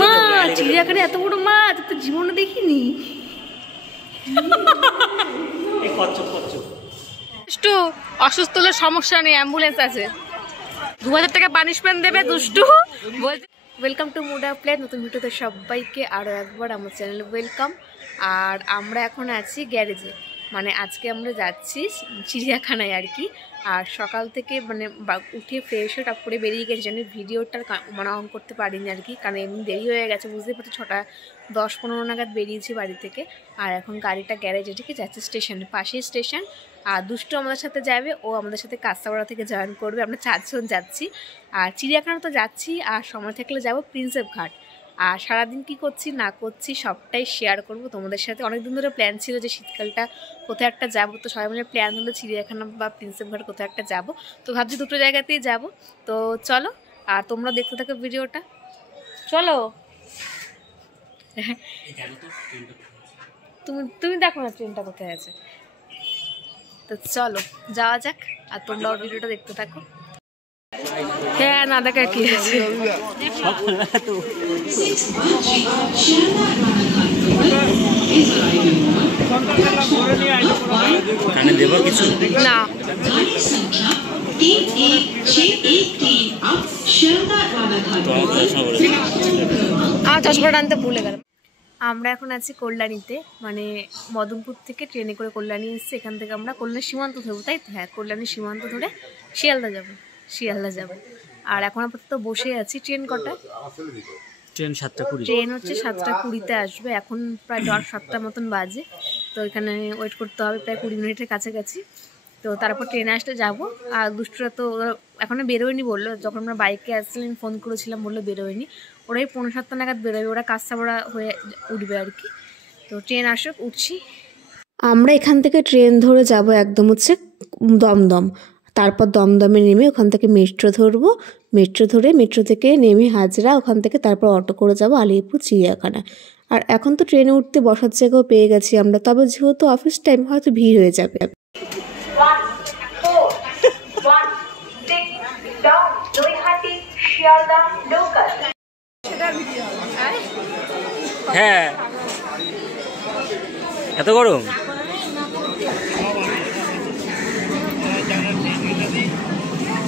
মা চিড়িয়াখানা এত বড় মাছ তো জীবনে দেখিনি। দুষ্টু অসুস্থ হলে সমস্যা নেই, অ্যাম্বুলেন্স আছে। 2000 টাকা পানিশমেন্ট দেবে দুষ্টু। Welcome to mood off play, নতুন ভিডিওতে সবাইকে আরও একবার আমার চ্যানেলে ওয়েলকাম। আর আমরা এখন আছি গ্যারেজে, মানে আজকে আমরা যাচ্ছি চিড়িয়াখানায় আর কি। আর সকাল থেকে মানে উঠে ফ্রেশ হয়ে টপ করে বেরিয়ে গেছি, জন্য ভিডিওটা মানে অন করতে পারিনি আর কি, কারণ এমনি দেরি হয়ে গেছে, বুঝতে পারছি 6টা 10-15 নাগাদ বেরিয়েছি বাড়ি থেকে। আর এখন গাড়িটা গ্যারেজে থেকে যাচ্ছে স্টেশনে, পাশেই স্টেশন। আর দুষ্টু আমাদের সাথে যাবে, ও আমাদের সাথে কাঁচাপাড়া থেকে জয়েন করবে। আমরা 4 জন যাচ্ছি। আর চিড়িয়াখানা তো যাচ্ছি, আর সময় থাকলে যাব প্রিন্সেপ ঘাট। আর সারাদিন কি করছি না করছি সবটাই শেয়ার করব তোমাদের সাথে। অনেকদিন ধরে প্ল্যান ছিল যে শীতকালটা কোথাও একটা যাবো, তো সবাই মিলে প্ল্যান হলো চিড়িয়াখানা বা প্রিন্সেপ ঘাট কোথাও একটা যাব। তো ভাবছি দুটো জায়গাতেই যাব। তো চলো, আর তোমরা দেখতে থাকো ভিডিওটা, চলো। তুমি দেখো না ট্রেনটা কোথায় আছে, তো চলো যাওয়া যাক। আর তোমরাও ভিডিওটা দেখতে থাকো। হ্যাঁ, না দেখা কি আছে। না চশমাটা আনতে ভুলে গেলাম। আমরা এখন আছি কল্যাণীতে, মানে মদনপুর থেকে ট্রেনে করে কল্যাণী এসেছি। এখান থেকে আমরা কল্যাণী সীমান্ত ধরবো, তাই তো? হ্যাঁ, কল্যাণী সীমান্ত ধরে শিয়ালদা যাবো। আর এখন আপাতত বসে আছি। ট্রেন কটা? ট্রেন 7:20। ট্রেন হচ্ছে 7:20-তে আসবে। এখন প্রায় 7টা মতন বাজে। তো এখানে ওয়েট করতে হবে প্রায় 20 মিনিটের কাছাকাছি। তো তারপর ট্রেনে আসলে যাব। আর দুষ্টুরা তো এখনও বেরোয়নি বললো, যখন আমরা বাইকে আসছিলাম ফোন করেছিলাম, বললো বেরোয়নি। ওরাই 5:45 নাগাদ বেরোবে, ওরা কাঁচাপাড়া হয়ে উঠবে আর কি। তো ট্রেন আসুক, উঠছি। আমরা এখান থেকে ট্রেন ধরে যাব একদম হচ্ছে দমদম। তারপর দমদমে নেমে ওখান থেকে মেট্রো ধরবো। মেট্রো থেকে নেমে হাজরা, ওখান থেকে তারপর অটো করে যাব আলিপুর চিড়িয়াখানা। আর এখন তো ট্রেনে উঠতে বসার জায়গাও পেয়ে গেছি আমরা, তবে যেহেতু অফিস টাইম হয়তো ভিড় হয়ে যাবে। হ্যাঁ, এত গরম।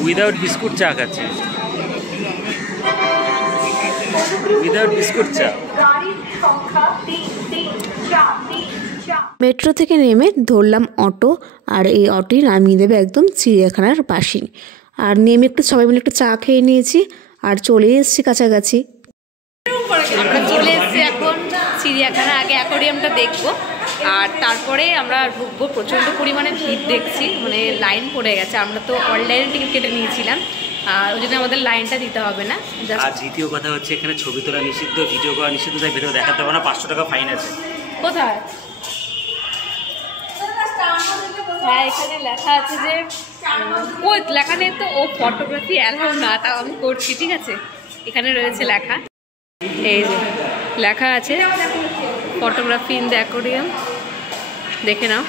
উইদাউট বিস্কুট চা খাচ্ছি, উইদাউট বিস্কুট চা। মেট্রো থেকে নেমে ধরলাম অটো, আর এই অটোই নামিয়ে দেবে একদম চিড়িয়াখানার পাশেই। আর নেমে একটু সবাই মিলে একটু চা খেয়ে নিয়েছি, আর চলে এসেছি কাছাকাছি। আমরা চলে এসেছি এখন চিড়িয়াখানা। আগে অ্যাকোয়ারিয়ামটা দেখবো, আর তারপরে আমরা ঢুকবো। প্রচণ্ড পরিমাণে ভিড় দেখছি, মানে লাইন পড়ে গেছে। আমরা তো অনলাইনে টিকিট কেটে নিয়েছিলাম, আর ওই জন্য আমাদের লাইনটা দিতে হবে না। আর দ্বিতীয় কথা হচ্ছে এখানে ছবি তোলা নিষিদ্ধ, ভিডিও করা নিষিদ্ধ, তাই ভিডিও দেখাতে হবে না। 500 টাকা ফাইন আছে। কোথায়? হ্যাঁ, এখানে লেখা আছে যে ওই লেখা নেই তো, ও ফটোগ্রাফি অ্যালাউ না, তাও আমি করছি, ঠিক আছে? এখানে রয়েছে লেখা, এই যে লেখা আছে ফটোগ্রাফি ইন দ্য অ্যাকোয়ারিয়াম, দেখে নাও।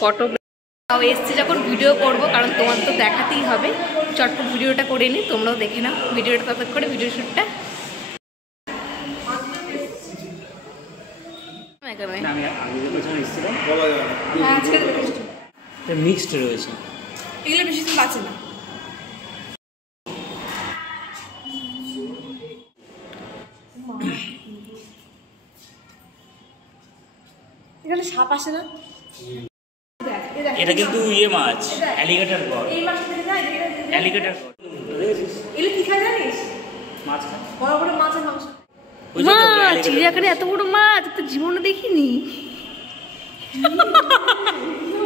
ফটোগ্রাফি এসছি যখন ভিডিও করবো, কারণ তোমার তো দেখাতেই হবে। চটপট ভিডিওটা করে নিই, তোমরাও দেখে নাও ভিডিওটা, ততক্ষণ করে ভিডিও শ্যুটটা। মিক্সড রয়েছে, এগুলো বেশি দিন বাঁচে না। এখানে সাপ আসে না? এটা কিন্তু ইয়ে মাছ, অ্যালিগেটর কড। এই মাছ থেকে যায়, অ্যালিগেটর কড এগুলো কি খায় জানিস? মাছ খায়, বড় বড় মাছের মাংস। মা চিড়িয়াখানা এত বড় মাছ তো জীবনে দেখিনি।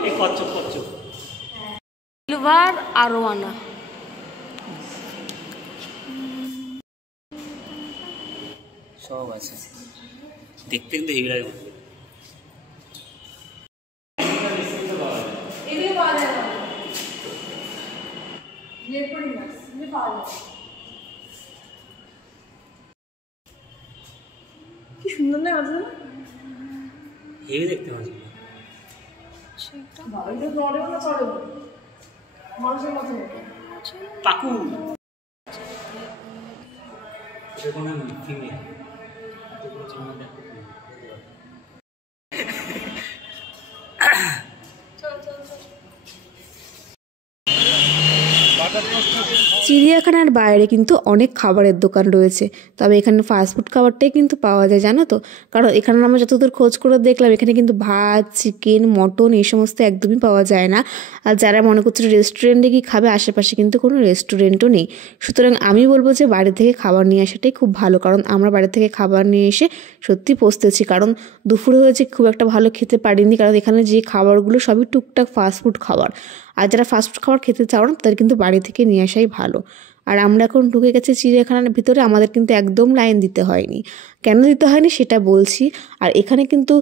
এই কচ্ছপ সিলভার আরোয়ানা। সব আছে, দেখতে কিন্তু হেভি লাগে। কি সুন্দর না মাছ, হেভি দেখতে মাছ। মানুষের মতো পাকু চিড়িয়াখানার বাইরে কিন্তু অনেক খাবারের দোকান রয়েছে, তবে এখানে ফাস্টফুড খাবারটাই কিন্তু পাওয়া যায়, জানো তো। কারণ এখানে আমরা যতদূর খোঁজ করে দেখলাম, এখানে কিন্তু ভাত, চিকেন, মটন এই সমস্ত একদমই পাওয়া যায় না। আর যারা মনে করছে রেস্টুরেন্টে কি খাবে, আশেপাশে কিন্তু কোনো রেস্টুরেন্টও নেই। সুতরাং আমি বলবো যে বাড়ি থেকে খাবার নিয়ে আসাটাই খুব ভালো, কারণ আমরা বাড়ি থেকে খাবার নিয়ে এসে সত্যি পস্তেছি। কারণ দুপুরে হয়েছে খুব একটা ভালো খেতে পারিনি, কারণ এখানে যে খাবারগুলো সবই টুকটাক ফাস্টফুড খাবার। আর যারা ফাস্টফুড খাবার খেতে চাও না, তাদের কিন্তু বাড়ি থেকে নিয়ে আসাই ভালো। আর আমরা এখন ঢুকে গেছি চিড়িয়াখানার ভিতরে, আমাদের কিন্তু একদম লাইন দিতে হয়নি। কেন দিতে হয়নি সেটা বলছি। আর এখানে কিন্তু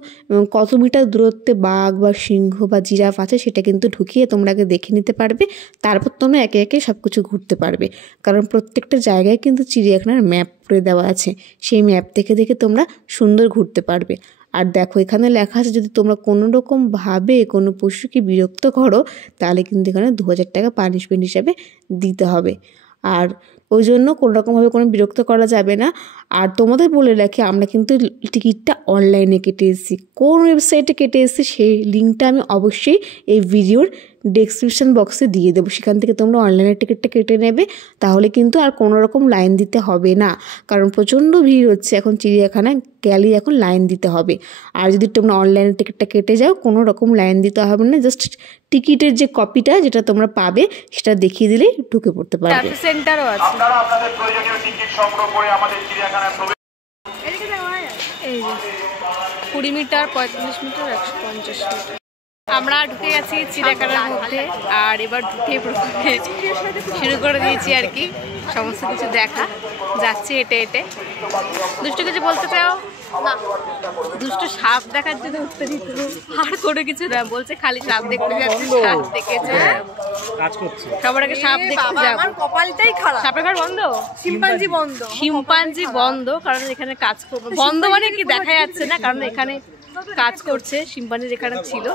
কত মিটার দূরত্বে বাঘ বা সিংহ বা জিরাফ আছে সেটা কিন্তু ঢুকিয়ে তোমরা আগে দেখে নিতে পারবে, তারপর তোমরা একে একে সব কিছু ঘুরতে পারবে। কারণ প্রত্যেকটা জায়গায় কিন্তু চিড়িয়াখানার ম্যাপ করে দেওয়া আছে, সেই ম্যাপ দেখে দেখে তোমরা সুন্দর ঘুরতে পারবে। আর দেখো এখানে লেখা আছে, যদি তোমরা কোনো রকমভাবে কোনো পশুকে বিরক্ত করো, তাহলে কিন্তু এখানে 2000 টাকা পানিশমেন্ট হিসাবে দিতে হবে। আর ওই জন্য কোনোরকমভাবে কোনো বিরক্ত করা যাবে না। আর তোমাদের বলে রাখি, আমরা কিন্তু টিকিটটা অনলাইনে কেটে এসেছি। কোন ওয়েবসাইটে কেটে এসেছি সেই লিঙ্কটা আমি অবশ্যই এই ভিডিওর ডেসক্রিপশন বক্সে দিয়ে দেবো, সেখান থেকে তোমরা অনলাইনের টিকিটটা কেটে নেবে। তাহলে কিন্তু আর কোনো রকম লাইন দিতে হবে না, কারণ প্রচণ্ড ভিড় হচ্ছে এখন চিড়িয়াখানায়, গেলেই এখন লাইন দিতে হবে। আর যদি তোমরা অনলাইনের টিকিটটা কেটে যাও, কোনো রকম লাইন দিতে হবে না, জাস্ট টিকিটের যে কপিটা যেটা তোমরা পাবে সেটা দেখিয়ে দিলেই ঢুকে পড়তে পারবে। সেন্টারও আছে। আপনারা আপনাদের প্রয়োজনীয় টিকিট সংগ্রহ করে আমাদের চিড়িয়াখানায় প্রবেশ। এই যে 20 মিটার, 35 মিটার, 150 মিটার। আমরা ঢুকে গেছি চিড়িয়াখানার মধ্যে, আর এবার ঢুকে শুরু করে দিয়েছি আর কি সমস্ত কিছু দেখা। যাচ্ছি হেঁটে হেঁটে। দুষ্টু কিছু বলতে চাও? না, দুষ্টু সাপ দেখার জন্য উঠতে দিত, আর কোনো কিছু না, বলছে খালি সাপ দেখতে যাচ্ছি। সাপ দেখেছে, কাজ করছে সবার আগে সাপ দেখতে যাবো। আমার কপালটাই খারাপ। সাপের ঘর বন্ধ, শিম্পাঞ্জি বন্ধ। শিম্পাঞ্জি বন্ধ, কারণ এখানে কাজ করবে। বন্ধ মানে কি দেখা যাচ্ছে না, কারণ এখানে কাজ করছে। শিম্পাঞ্জি যেখানে ছিল,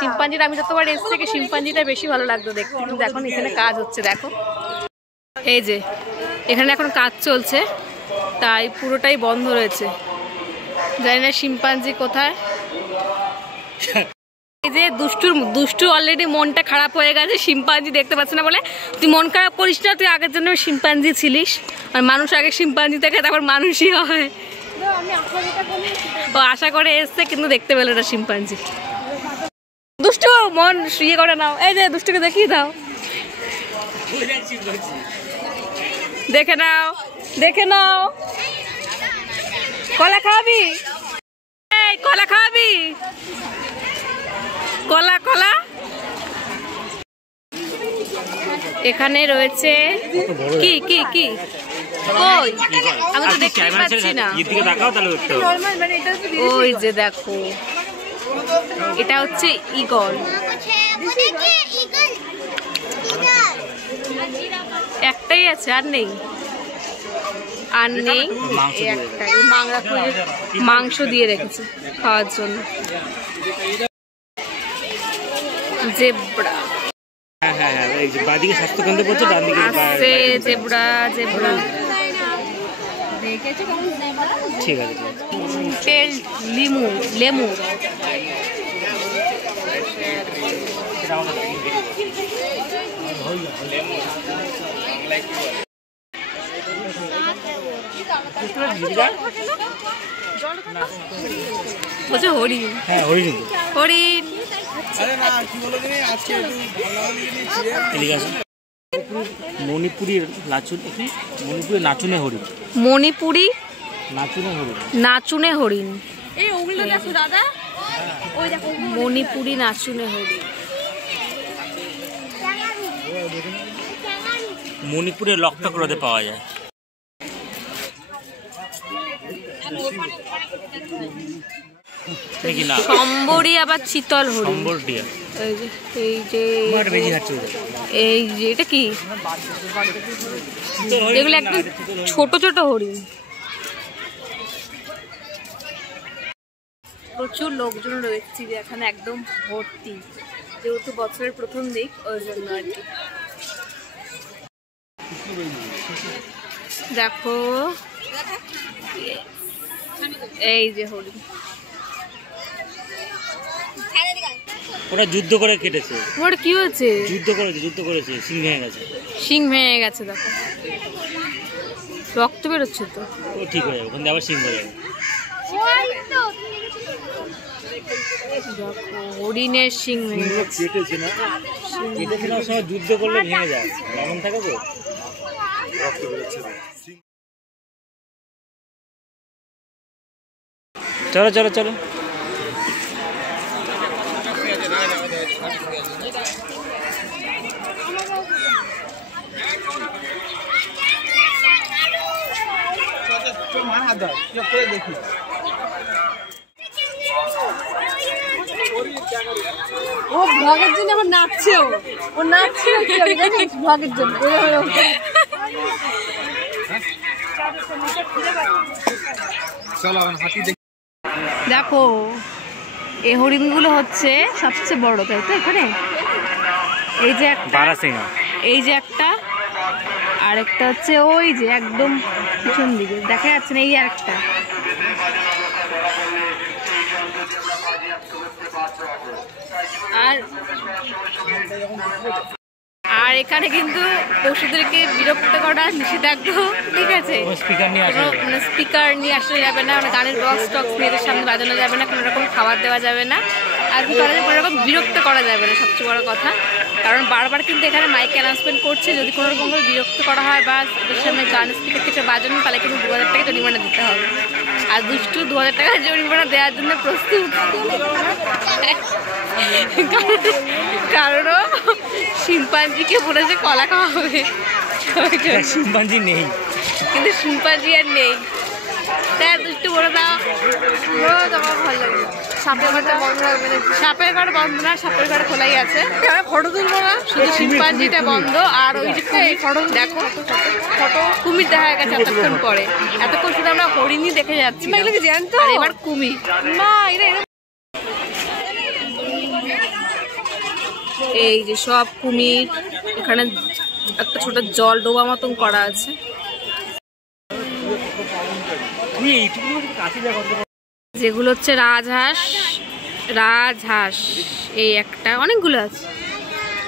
শিম্পাঞ্জির আমি যতবার এসে থেকে শিম্পাঞ্জিটা বেশি ভালো লাগতো দেখতে, কিন্তু এখন এখানে কাজ হচ্ছে। দেখো এই যে এখানে এখন কাজ চলছে, তাই পুরোটাই বন্ধ রয়েছে। জানি না শিম্পাঞ্জি কোথায়। এই যে দুষ্টু অলরেডি মনটা খারাপ হয়ে গেছে, শিম্পাঞ্জি দেখতে পাচ্ছে না বলে। তুই মন খারাপ করিস না, তুই আগের জন্য শিম্পাঞ্জি ছিলিস। আর মানুষ আগে শিম্পাঞ্জি থেকে তারপর মানুষই হয়। ও আশা করে এসছে, কিন্তু দেখতে পেল না শিম্পাঞ্জি। দুষ্টু মন ইয়ে করে নাও, এই যে দুষ্টুকে দেখিয়ে দাও, দেখে নাও, দেখে নাও। কলা খাবি? এই কলা খাবি? কলা কলা এখানে রয়েছে। কি কি কি কই? আমি তো দেখতে পাচ্ছি না। ওই যে দেখো, এটা হচ্ছে ঈগল। একটাই আছে, আর নেই, আর নেই। একটাই মাংস দিয়ে রেখেছে খাওয়ার জন্য। জেব্রা আছে, জেব্রা জেব্রা। ঠিক আছে, তেল লিমু লেমু। বলছে হরিণ। হ্যাঁ হরিণ, হরিণ। মণিপুরি নাচুনে হরিণ। মণিপুরি নাচুনে হরিণ। এই ওগুলো দেখো দাদা, ওই দেখো মণিপুরি নাচুনে হরিণ। মণিপুরের লকটক হ্রদে পাওয়া যায়। সম্বরি আবার চিতল হরিণ। এই যে এটা কি? এগুলো একদম ছোট ছোট হরিণ। প্রচুর লোকজন রয়েছে চিড়িয়াখানা, একদম ভর্তি, যেহেতু বছরের প্রথম দিক ওই জন্য আর কি। দেখো এই যে হরিণ, ওরা যুদ্ধ করে কেটেছে। ওর কি হয়েছে? যুদ্ধ করেছে, সিং ভেঙে গেছে। শিং ভেঙে গেছে, দেখো রক্ত বেরোচ্ছে তো। ও ঠিক হয়ে যাবে, ওখানে আবার সিং হয়ে যাবে। হরিণের শিং ভেঙে গেছে। কেটেছে না, সবাই যুদ্ধ করলে ভেঙে যায়, এমন থাকে তো। চলো চলো চলো। ও ভ্লগের জন্য আবার নাচছে, ও নাচছে ভ্লগের জন্য। দেখো এই হরিণগুলো হচ্ছে সবচেয়ে বড়, তাই তো? এখানে এই যে একটা, এই যে একটা, আর একটা হচ্ছে ওই যে একদম পিছন দিকে দেখা যাচ্ছে না, এই আরেকটা। আর এখানে কিন্তু পশুদেরকে বিরক্ত করা নিষেধাজ্ঞ, ঠিক আছে? স্পিকার নিয়ে আসা যাবে না, গানের বক্স টক্স নিয়ে এদের সামনে বাজানো যাবে না, কোনো রকম খাবার দেওয়া যাবে না, আর কি করা যাবে, কোনো রকম বিরক্ত করা যাবে না, সবচেয়ে বড় কথা। কারণ বারবার কিন্তু এখানে মাইকে অ্যানাউন্সমেন্ট করছে, যদি কোনো রকম বিরক্ত করা হয় বা এদের সামনে গান স্পিকার থেকে বাজানো, তাহলে কিন্তু 2000 টাকা জরিমানা দিতে হবে। আর দুষ্টু 2000 টাকা জরিমানা দেওয়ার জন্য প্রস্তুত, কারণ শিম্পাঞ্জিকে বলেছে কলা খাওয়া হবে। শিম্পাঞ্জি নেই, কিন্তু শিম্পাঞ্জি আর নেই, তাই দুষ্টু বলে দাও। তোমার ভালো লাগে সাপের ঘরটা বন্ধ হবে না? সাপের ঘর বন্ধ না, সাপের ঘর খোলাই আছে। ফটো তুলবো না, শুধু শিম্পাঞ্জিটা বন্ধ। আর ওই যে ফটো দেখো, ফটো কুমির দেখা গেছে এতক্ষণ পরে, এতক্ষণ শুধু আমরা হরিণই দেখে যাচ্ছি, জানতো এবার কুমির মা। এই যে সব কুমির, এখানে একটা ছোট জল ডোবা মতন করা আছে। যেগুলো হচ্ছে রাজহাঁস, রাজহাঁস এই একটা, অনেকগুলো আছে,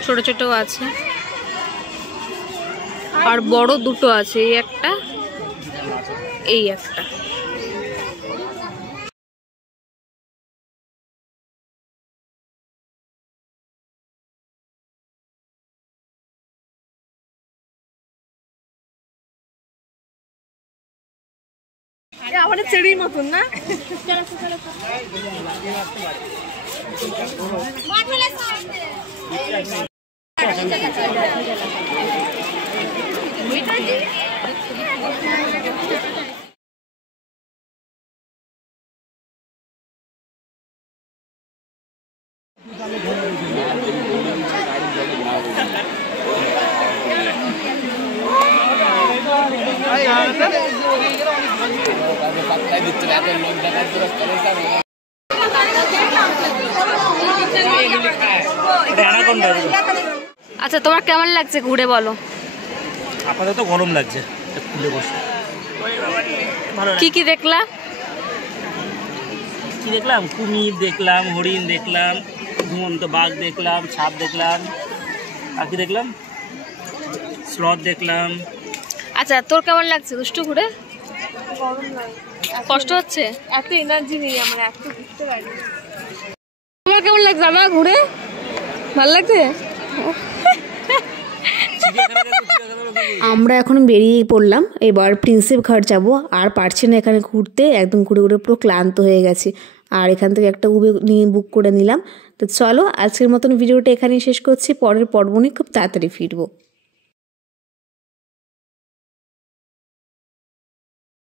ছোট ছোট আছে আর বড় দুটো আছে, এই একটা, এই একটা। আমাদের চেড়ির মতন না? আচ্ছা তোমার কেমন লাগছে ঘুরে বলো? আপাতত গরম লাগছে, কি কি দেখলা? কি দেখলাম? কুমির দেখলাম, হরিণ দেখলাম, ঘুমন্ত বাঘ দেখলাম, সাপ দেখলাম, আর কি দেখলাম? স্লথ দেখলাম। আচ্ছা তোর কেমন লাগছে দুষ্টু ঘুরে? গরম লাগে, কষ্ট হচ্ছে, এত এনার্জি নেই আমার, এত ঘুরতে পারি। তোমার কেমন লাগছে দাদা ঘুরে? ভালো লাগছে? আমরা এখন বেরিয়ে পড়লাম, এবার প্রিন্সেপ ঘাট যাব। আর পারছি না এখানে ঘুরতে, একদম ঘুরে ঘুরে পুরো ক্লান্ত হয়ে গেছি। আর এখান থেকে একটা উবের নিয়ে বুক করে নিলাম। তো চলো আজকের মতন ভিডিওটা এখানেই শেষ করছি, পরের পর্ব নিয়ে খুব তাড়াতাড়ি ফিরবো।